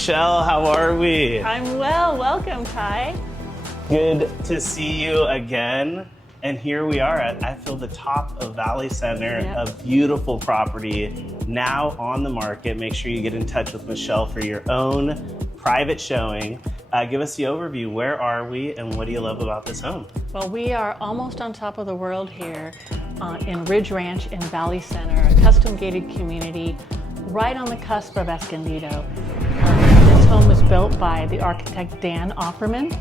Michelle, how are we? I'm well. Welcome, Ty. Good to see you again. And here we are at, I feel, the top of Valley Center, Yep. a beautiful property now on the market. Make sure you get in touch with Michelle for your own private showing. Give us the overview. Where are we and what do you love about this home? Well, we are almost on top of the world here in Ridge Ranch in Valley Center, a custom gated community right on the cusp of Escondido. This home was built by the architect Dan Opperman.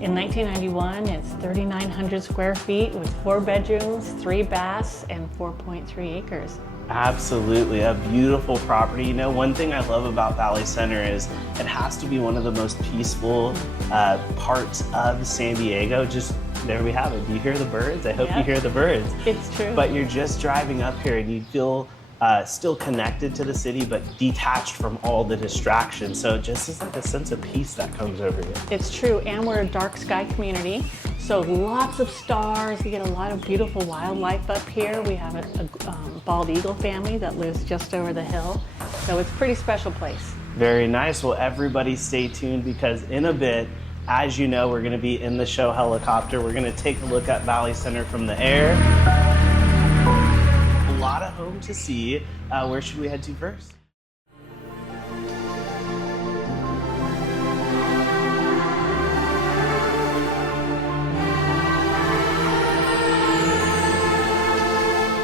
In 1991, it's 3,900 square feet with 4 bedrooms, 3 baths, and 4.3 acres. Absolutely, a beautiful property. You know, one thing I love about Valley Center is it has to be one of the most peaceful parts of San Diego. Just there we have it. Do you hear the birds? I hope you hear the birds. It's true. But you're just driving up here and you feel still connected to the city, but detached from all the distractions. So it just is like a sense of peace that comes over you. It's true, and we're a dark sky community, so lots of stars. We get a lot of beautiful wildlife up here. We have a bald eagle family that lives just over the hill, so it's a pretty special place. Very nice. Well, everybody stay tuned because in a bit, as you know, we're going to be in the show helicopter. We're going to take a look at Valley Center from the air. A lot of home to see. Where should we head to first?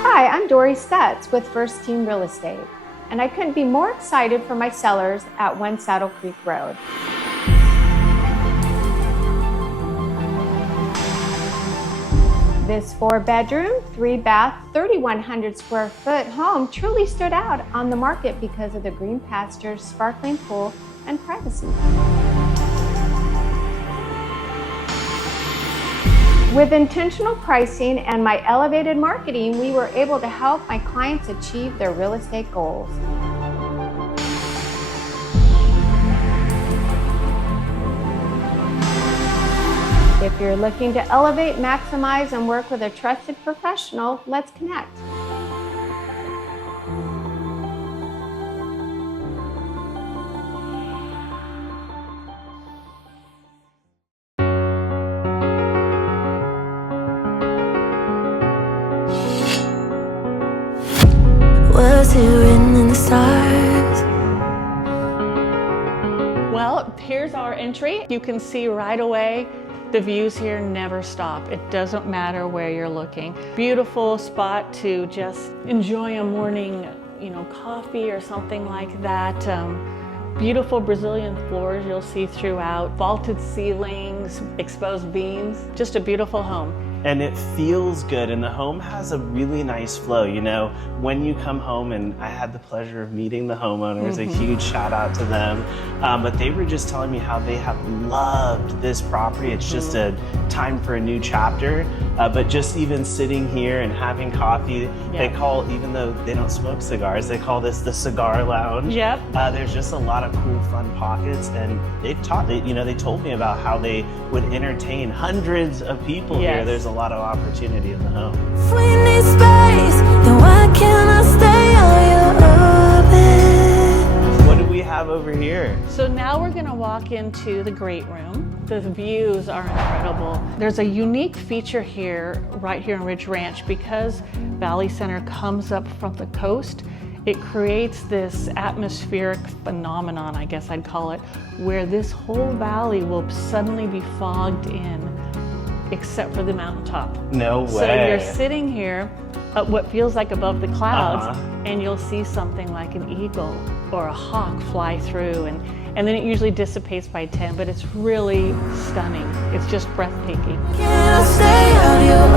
Hi, I'm Dory Stutz with First Team Real Estate, and I couldn't be more excited for my sellers at 1 Saddle Creek Road. This 4-bedroom, 3-bath, 3,100 square foot home truly stood out on the market because of the green pastures, sparkling pool, and privacy. With intentional pricing and my elevated marketing, we were able to help my clients achieve their real estate goals. If you're looking to elevate, maximize, and work with a trusted professional, let's connect. Was it written in the stars? Well, here's our entry. You can see right away the views here never stop. It doesn't matter where you're looking. Beautiful spot to just enjoy a morning, coffee or something like that. Beautiful Brazilian floors you'll see throughout. Vaulted ceilings, exposed beams. Just a beautiful home. And it feels good, and the home has a really nice flow. You know, when you come home, and I had the pleasure of meeting the homeowners, a huge shout out to them, but they were just telling me how they have loved this property. It's just a time for a new chapter, but just even sitting here and having coffee, they call, even though they don't smoke cigars, they call this the cigar lounge. Yep. There's just a lot of cool, fun pockets, and they told me about how they would entertain hundreds of people here. There's a lot of opportunity in the home. If we need space, then why can't I stay on your orbit? What do we have over here? So now we're gonna walk into the great room. The views are incredible. There's a unique feature here, right here in Ridge Ranch, because Valley Center comes up from the coast. It creates this atmospheric phenomenon, I guess I'd call it, where this whole valley will suddenly be fogged in, except for the mountaintop. No way. So you're sitting here at what feels like above the clouds, and you'll see something like an eagle or a hawk fly through, and then it usually dissipates by 10, but it's really stunning. It's just breathtaking. Can I stay on your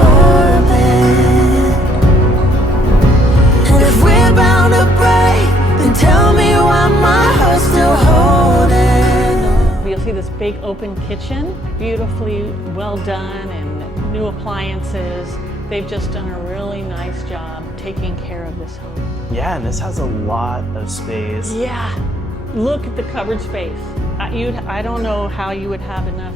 orbit? And if we're bound to break, then tell me why my heart's still holding on. You'll see this big open kitchen, beautifully well done, and new appliances. They've just done a really nice job taking care of this home. Yeah, and this has a lot of space. Yeah, look at the covered space. I don't know how you would have enough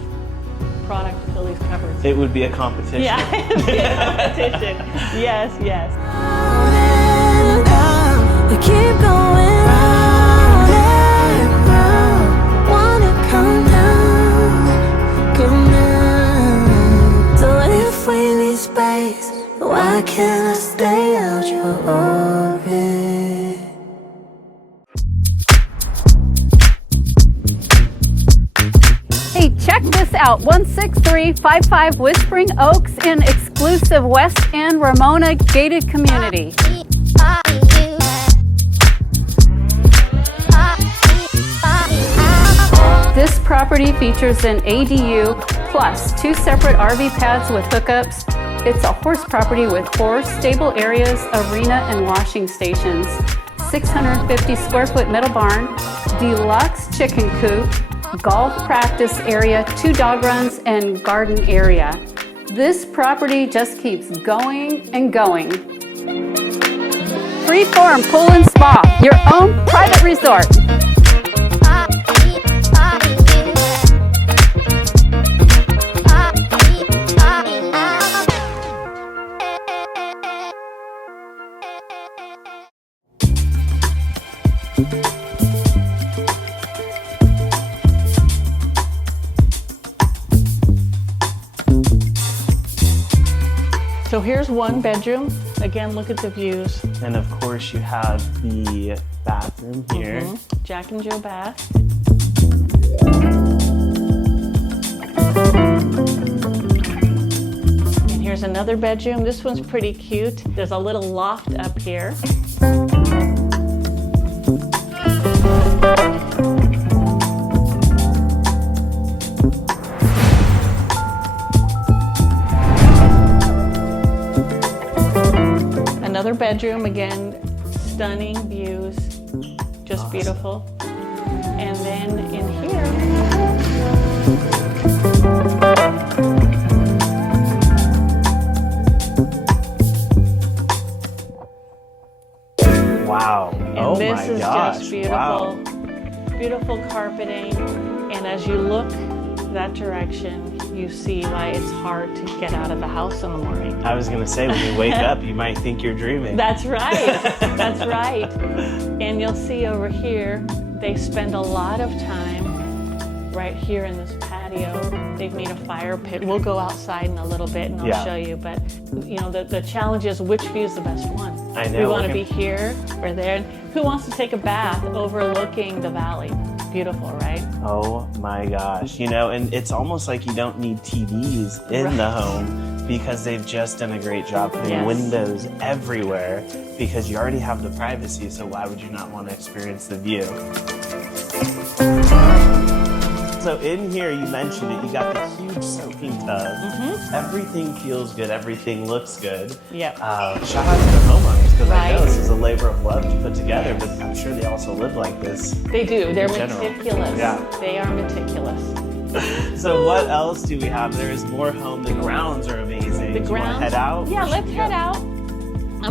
product to fill these cupboards. It would be a competition. Yeah, it'd be a competition. Yes, yes. Round and round, we keep going round and round. days. Why can't I stay out your orbit? Hey, check this out. 16355 Whispering Oaks in exclusive West End Ramona gated community. This property features an ADU plus 2 separate RV pads with hookups. It's a horse property with 4 stable areas, arena and washing stations, 650 square foot metal barn, deluxe chicken coop, golf practice area, 2 dog runs, and garden area. This property just keeps going and going. Freeform pool and spa, your own private resort. So here's 1 bedroom. Again, look at the views. And of course, you have the bathroom here. Jack and Jill bath. And here's another bedroom. This one's pretty cute. There's a little loft up here. Another bedroom, again, stunning views, just Awesome. Beautiful. And then in here, Wow. and Oh this my is gosh. just beautiful. Wow. Beautiful carpeting. And as you look that direction, you see why it's hard to get out of the house in the morning. I was going to say, when you wake up, you might think you're dreaming. That's right. That's right. And you'll see over here, they spend a lot of time right here in this patio. They've made a fire pit. We'll go outside in a little bit and I'll show you. But you know, the challenge is which view is the best one. I know. We want to be here or there. Who wants to take a bath overlooking the valley? Beautiful, right? Oh my gosh. You know, and it's almost like you don't need TVs in the home because they've just done a great job putting windows everywhere because you already have the privacy, so why would you not want to experience the view? So in here, you mentioned it, you got the huge soaking tub. Everything feels good, everything looks good. Yep. Shout out to the homeowners, because I know this is a labor of love to put together, but I'm sure they also live like this. They do. They're general. meticulous. Yeah. They are meticulous. So what else do we have? There is more home. The grounds are amazing. The Do you want to grounds. head out? Yeah, let's head out.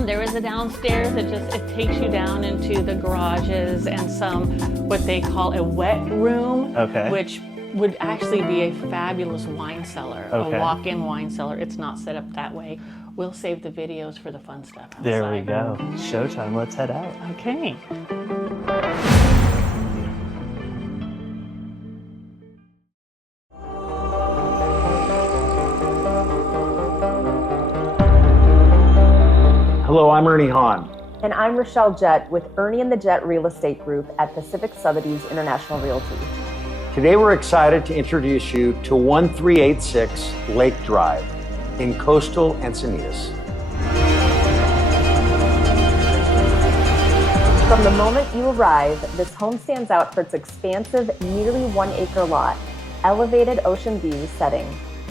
There is a downstairs that it takes you down into the garages and some what they call a wet room, which would actually be a fabulous wine cellar, a walk-in wine cellar. It's not set up that way. We'll save the videos for the fun stuff outside. There we go. Showtime. Let's head out. Okay. Hello, I'm Ernie Hahn. And I'm Rochelle Jett with Ernie and the Jet Real Estate Group at Pacific Sotheby's International Realty. Today we're excited to introduce you to 1386 Lake Drive in coastal Encinitas. From the moment you arrive, this home stands out for its expansive, nearly 1 acre lot, elevated ocean view setting,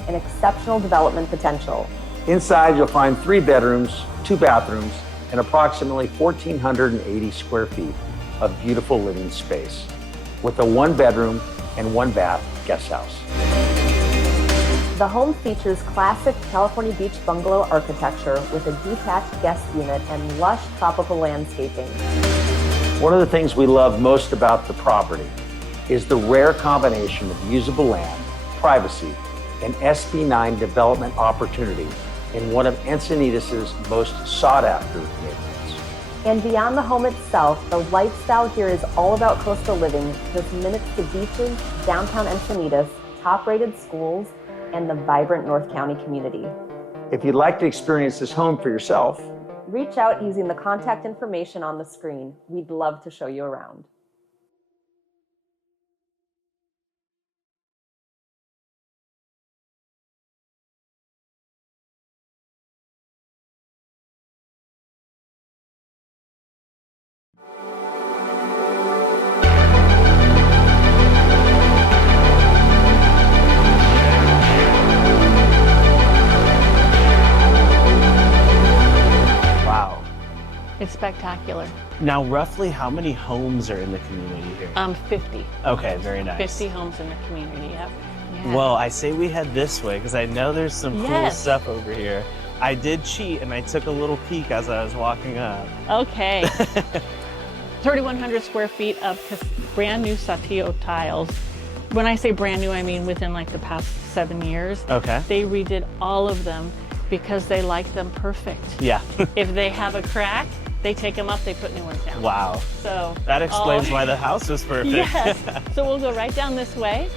and exceptional development potential. Inside you'll find 3 bedrooms, 2 bathrooms, and approximately 1,480 square feet of beautiful living space, with a 1 bedroom and 1 bath guest house. The home features classic California beach bungalow architecture with a detached guest unit and lush tropical landscaping. One of the things we love most about the property is the rare combination of usable land, privacy, and SB 9 development opportunity in one of Encinitas' most sought-after neighborhoods. And beyond the home itself, the lifestyle here is all about coastal living, just minutes to beaches, downtown Encinitas, top-rated schools, and the vibrant North County community. If you'd like to experience this home for yourself, Reach out using the contact information on the screen. We'd love to show you around. Wow. It's spectacular. Now, roughly how many homes are in the community here? 50. Okay, very nice. 50 homes in the community, yep. Yeah. Well, I say we head this way because I know there's some cool Yes. stuff over here. I did cheat and I took a little peek as I was walking up. Okay. 3,100 square feet of brand new Saltillo tiles. When I say brand new, I mean within like the past 7 years. Okay. They redid all of them because they like them perfect. Yeah. If they have a crack, they take them up, they put new ones down. Wow. So That explains all- why the house was perfect. Yes. So we'll go right down this way.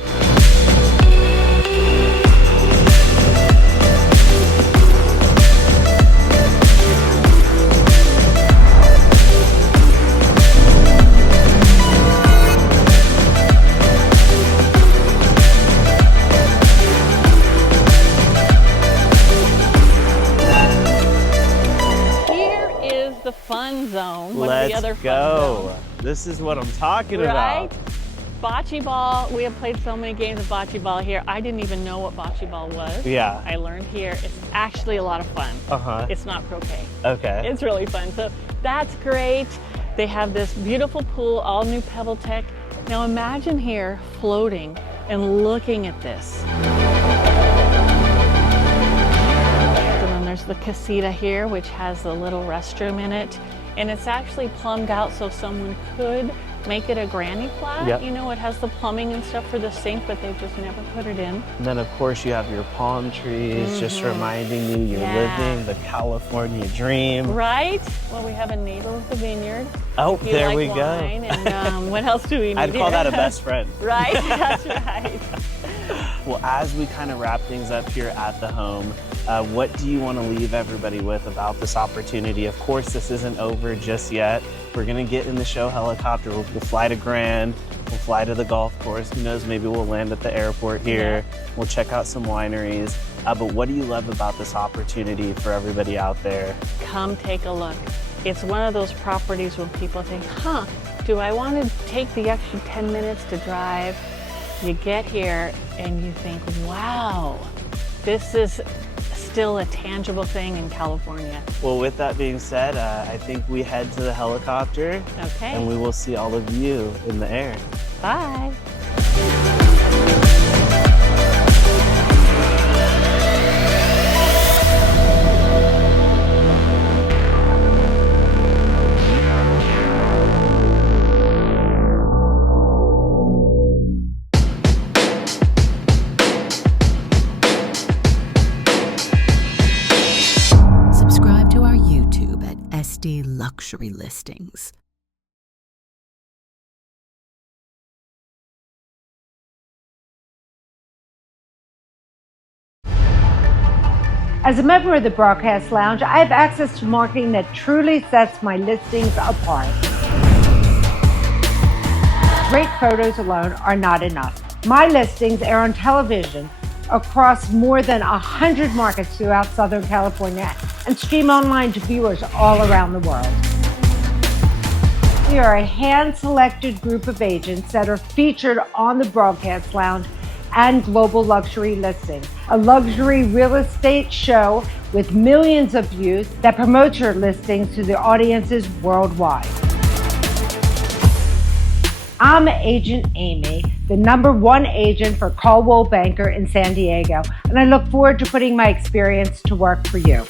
Here is the fun zone. One of Let's the other fun go. zones. This is what I'm talking Right? about. Bocce ball. We have played so many games of bocce ball here. I didn't even know what bocce ball was. Yeah. I learned here. It's actually a lot of fun. Uh-huh. It's not croquet. Okay. It's really fun. So that's great. They have this beautiful pool, all new Pebble Tech. Now imagine here floating and looking at this. And then there's the casita here, which has a little restroom in it. And it's actually plumbed out so someone could make it a granny flat. Yep. You know, it has the plumbing and stuff for the sink, but they've just never put it in. And then, of course, you have your palm trees just reminding you you're Yeah. living the California dream. Right? Well, we have a neighbor with a vineyard. Oh, If you there like we wine. go. And what else do we need I'd call here? that a best friend. Right? That's right. Well, as we kind of wrap things up here at the home, what do you want to leave everybody with about this opportunity? Of course, this isn't over just yet. We're going to get in the show helicopter. We'll fly to Grand. We'll fly to the golf course. Who knows, maybe we'll land at the airport here. We'll check out some wineries. But what do you love about this opportunity for everybody out there? Come take a look. It's one of those properties when people think, do I want to take the extra 10 minutes to drive? You get here and you think, wow, this is still a tangible thing in California. Well, with that being said, I think we head to the helicopter Okay. and we will see all of you in the air. Bye. Subscribe to our YouTube at SD Luxury Listings. As a member of the Broadcast Lounge, I have access to marketing that truly sets my listings apart. Great photos alone are not enough. My listings air on television across more than 100 markets throughout Southern California and stream online to viewers all around the world. We are a hand-selected group of agents that are featured on the Broadcast Lounge and Global Luxury Listings, a luxury real estate show with millions of views that promotes your listings to the audiences worldwide. I'm Agent Amy, the #1 agent for Coldwell Banker in San Diego, and I look forward to putting my experience to work for you.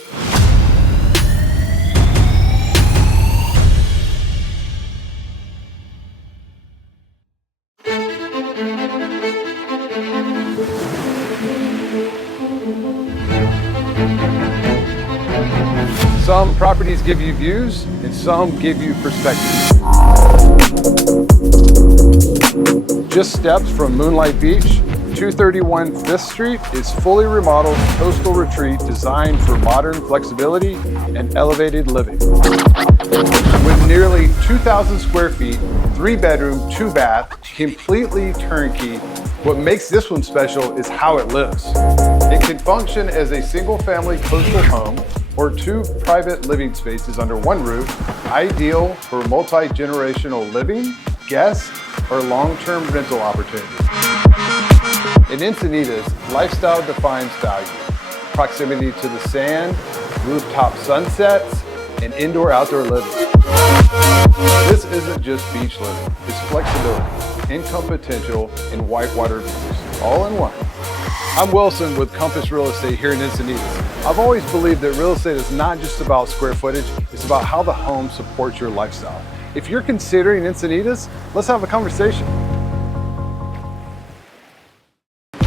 Some properties give you views and some give you perspective. Just steps from Moonlight Beach 231 5th Street is fully remodeled coastal retreat designed for modern flexibility and elevated living. With nearly 2,000 square feet, 3 bedroom, 2 bath, completely turnkey, what makes this one special is how it lives. It can function as a single family coastal home or 2 private living spaces under one roof, ideal for multi-generational living, guests, or long-term rental opportunities. In Encinitas, lifestyle defines value. Proximity to the sand, rooftop sunsets, and indoor-outdoor living. This isn't just beach living, it's flexibility, income potential, and whitewater views, all in one. I'm Wilson with Compass Real Estate here in Encinitas. I've always believed that real estate is not just about square footage, it's about how the home supports your lifestyle. If you're considering Encinitas, let's have a conversation.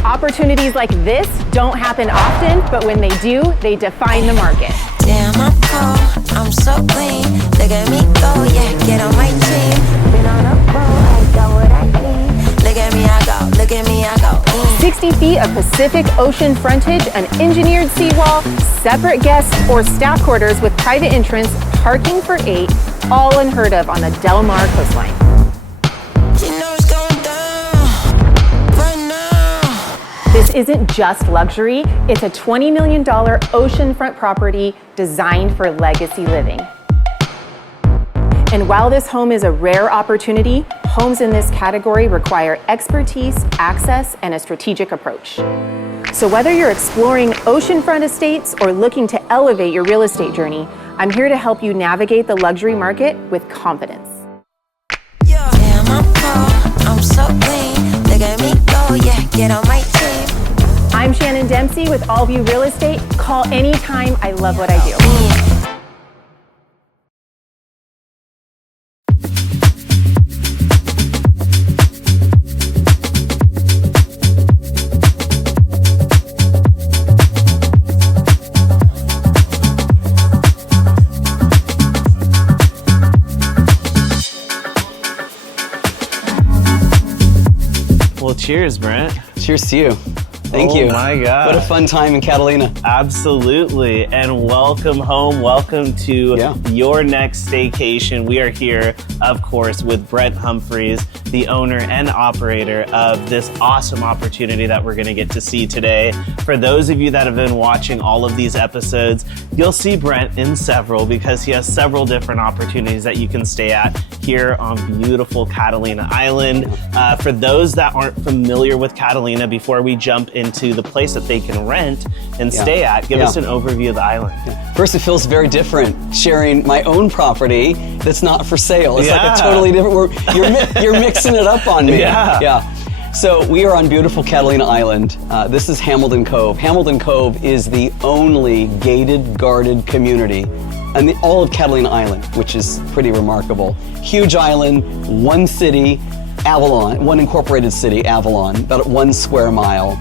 Opportunities like this don't happen often, but when they do, they define the market. Damn, I'm cold, I'm so clean. Look at me go, yeah, get on my team. Been on a roll, I got what I need. Look at me, I go, look at me, I go. 60 feet of Pacific Ocean frontage, an engineered seawall, separate guest or staff quarters with private entrance, parking for 8, all unheard of on the Del Mar coastline. You know it's going down right now. This isn't just luxury, it's a $20 million oceanfront property designed for legacy living. And while this home is a rare opportunity, homes in this category require expertise, access, and a strategic approach. So whether you're exploring oceanfront estates or looking to elevate your real estate journey, I'm here to help you navigate the luxury market with confidence. Damn, I'm cold, I'm so clean. Look at me go, yeah, get on my team. I'm Shannon Dempsey with Allview Real Estate. Call anytime, I love what I do. Well, cheers, Brent. Cheers to you. Thank you. Oh my God. What a fun time in Catalina. Absolutely. And welcome home. Welcome to your next staycation. We are here, of course, with Brent Humphreys, the owner and operator of this awesome opportunity that we're going to get to see today. For those of you that have been watching all of these episodes, you'll see Brent in several because he has several different opportunities that you can stay at here on beautiful Catalina Island. For those that aren't familiar with Catalina, before we jump into the place that they can rent and stay at, give us an overview of the island. First, it feels very different sharing my own property that's not for sale. It's like a totally different, you're mixing it up on me. So we are on beautiful Catalina Island. This is Hamilton Cove. Hamilton Cove is the only gated, guarded community in all of Catalina Island, which is pretty remarkable. Huge island, one city, Avalon, one incorporated city, Avalon, about 1 square mile.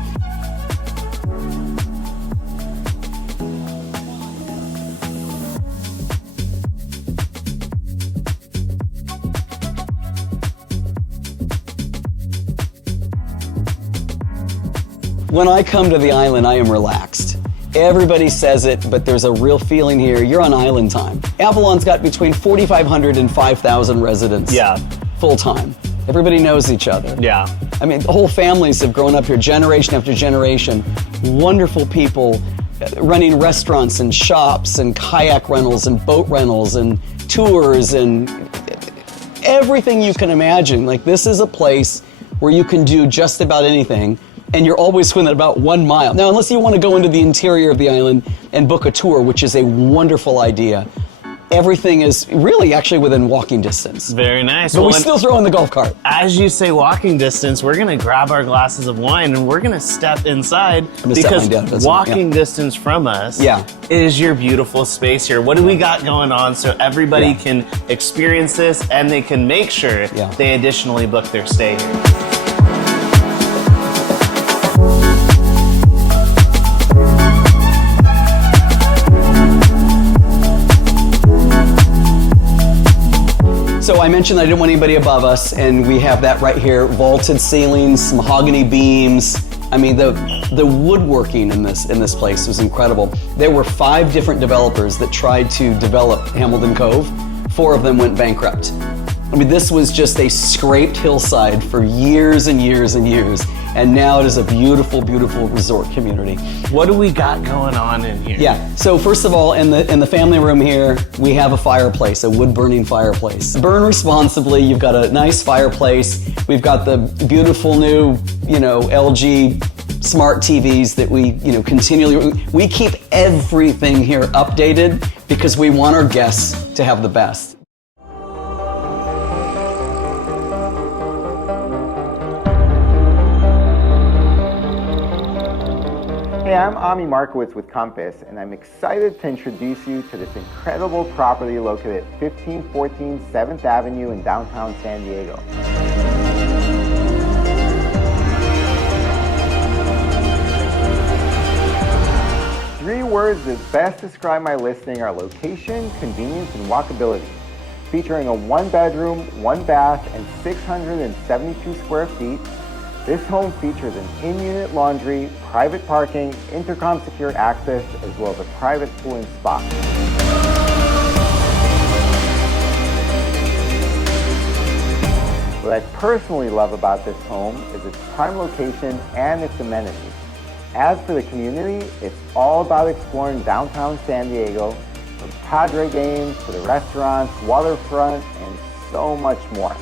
When I come to the island, I am relaxed. Everybody says it, but there's a real feeling here. You're on island time. Avalon's got between 4,500 and 5,000 residents. Full time. Everybody knows each other. I mean, the whole families have grown up here generation after generation. Wonderful people running restaurants and shops and kayak rentals and boat rentals and tours and everything you can imagine. Like, this is a place where you can do just about anything, and you're always within about 1 mile. Now, unless you want to go into the interior of the island and book a tour, which is a wonderful idea, everything is really actually within walking distance. Very nice. But we still throw in the golf cart. As you say walking distance, we're going to grab our glasses of wine and we're going to step inside because walking distance from us is your beautiful space here. What do we got going on so everybody can experience this and they can make sure they additionally book their stay here? So I mentioned I didn't want anybody above us, and we have that right here. Vaulted ceilings, mahogany beams, I mean, the woodworking in this place was incredible. There were 5 different developers that tried to develop Hamilton Cove. 4 of them went bankrupt. I mean, this was just a scraped hillside for years and years and years, and now it is a beautiful, beautiful resort community. What do we got going on in here? Yeah, so first of all, in the family room here, we have a fireplace, a wood-burning fireplace. Burn responsibly, you've got a nice fireplace. We've got the beautiful new, LG smart TVs that we, we keep everything here updated because we want our guests to have the best. Hey, I'm Ami Markowitz with Compass, and I'm excited to introduce you to this incredible property located at 1514 7th Avenue in downtown San Diego. Three words that best describe my listing are location, convenience, and walkability. Featuring a 1-bedroom, 1-bath, and 672 square feet, this home features an in-unit laundry, private parking, intercom secured access, as well as a private pool and spa. What I personally love about this home is its prime location and its amenities. As for the community, it's all about exploring downtown San Diego, from Padre games to the restaurants, waterfront, and so much more.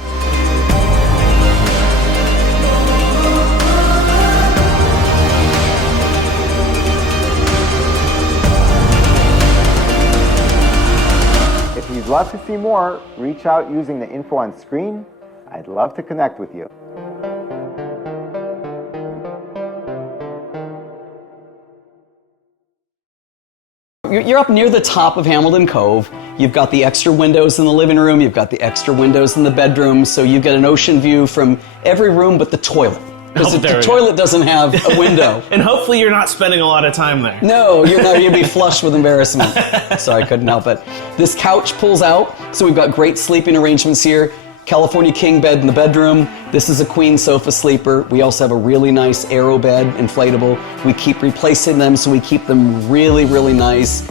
If you'd love to see more, reach out using the info on screen. I'd love to connect with you. You're up near the top of Hamilton Cove. You've got the extra windows in the living room. You've got the extra windows in the bedroom. So you get an ocean view from every room but the toilet. Because the toilet doesn't have a window. And hopefully you're not spending a lot of time there. No, you're not. You'll be flushed with embarrassment. Sorry, I couldn't help it. This couch pulls out, so we've got great sleeping arrangements here. California king bed in the bedroom. This is a queen sofa sleeper. We also have a really nice aero bed, inflatable. We keep replacing them, so we keep them really, really nice.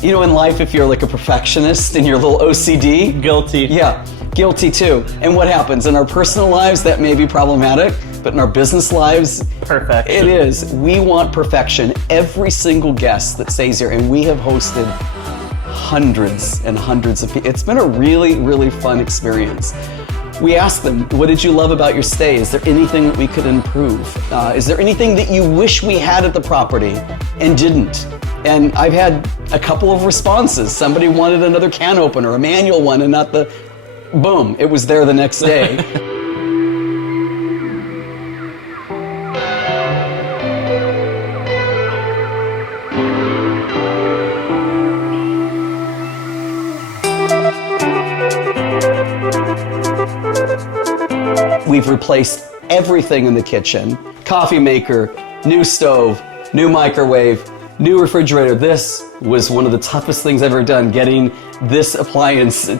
You know, in life, if you're like a perfectionist and you're a little OCD. Guilty. Yeah, guilty too. And what happens? In our personal lives, that may be problematic, but in our business lives, perfection. It is. We want perfection. Every single guest that stays here, and we have hosted hundreds and hundreds of people. It's been a really, really fun experience. We asked them, what did you love about your stay? Is there anything that we could improve? Is there anything that you wish we had at the property and didn't? And I've had a couple of responses. Somebody wanted another can opener, a manual one, and not the, boom, it was there the next day. We've replaced everything in the kitchen. Coffee maker, new stove, new microwave, new refrigerator. This was one of the toughest things I've ever done, getting this appliance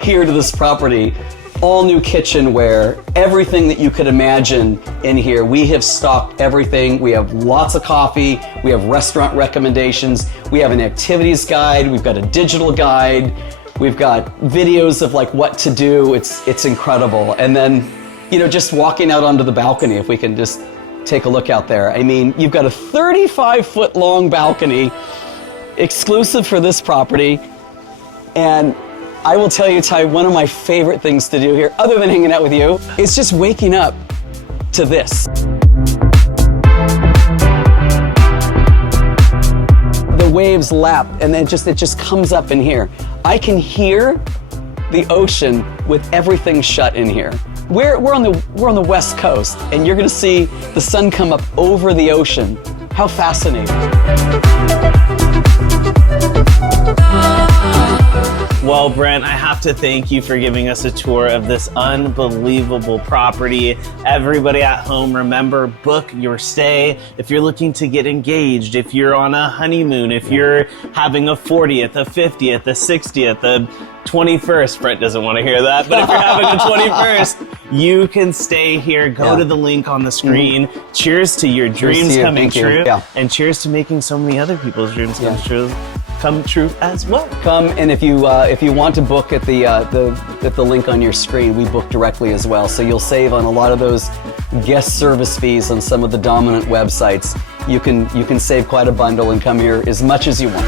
here to this property. All new kitchenware, everything that you could imagine in here. We have stocked everything. We have lots of coffee. We have restaurant recommendations. We have an activities guide. We've got a digital guide. We've got videos of like what to do. It's incredible. And then, you know, just walking out onto the balcony, if we can just take a look out there. I mean, you've got a 35-foot long balcony exclusive for this property. And I will tell you, Ty, one of my favorite things to do here, other than hanging out with you, is just waking up to this. The waves lap, and then it just comes up in here. I can hear the ocean with everything shut in here. We're on the West Coast, and you're gonna see the sun come up over the ocean. How fascinating. Well, Brent, I have have to thank you for giving us a tour of this unbelievable property. Everybody at home, remember, book your stay. If you're looking to get engaged, if you're on a honeymoon, if you're having a 40th, a 50th, a 60th, a 21st, Brent doesn't want to hear that, but if you're having a 21st, you can stay here. Go to the link on the screen. Cheers to your dreams coming true. And cheers to making so many other people's dreams come true as well. Come, and if you want to book at the link on your screen, we book directly as well. So you'll save on a lot of those guest service fees on some of the dominant websites. You can save quite a bundle and come here as much as you want.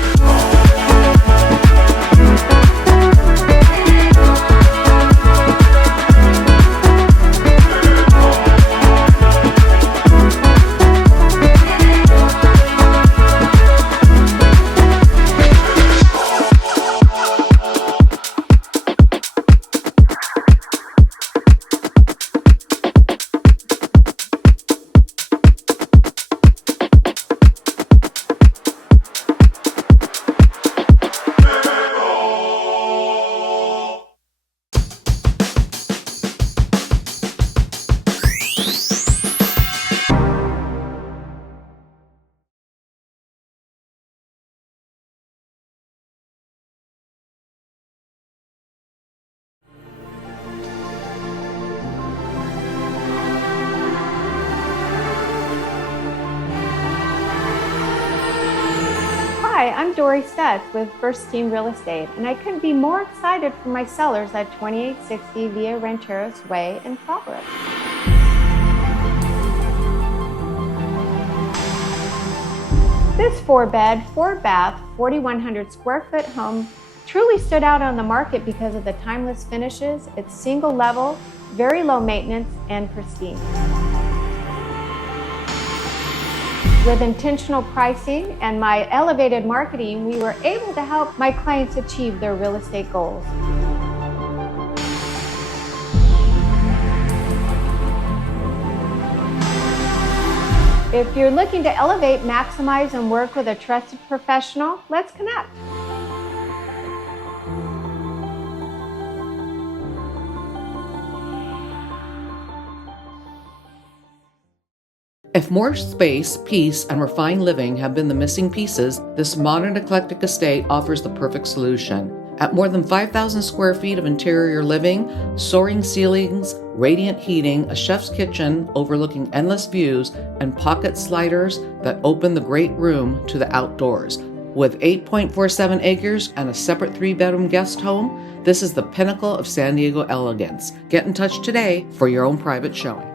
Hi, I'm Dory Stutz with First Team Real Estate, and I couldn't be more excited for my sellers at 2860 Via Rancheros Way in Fallbrook. This 4-bed, 4-bath, 4,100 square foot home truly stood out on the market because of the timeless finishes. It's single level, very low maintenance, and pristine. With intentional pricing and my elevated marketing, we were able to help my clients achieve their real estate goals. If you're looking to elevate, maximize, and work with a trusted professional, let's connect. If more space, peace, and refined living have been the missing pieces, this modern eclectic estate offers the perfect solution. At more than 5,000 square feet of interior living, soaring ceilings, radiant heating, a chef's kitchen overlooking endless views, and pocket sliders that open the great room to the outdoors. With 8.47 acres and a separate 3-bedroom guest home, this is the pinnacle of San Diego elegance. Get in touch today for your own private showing.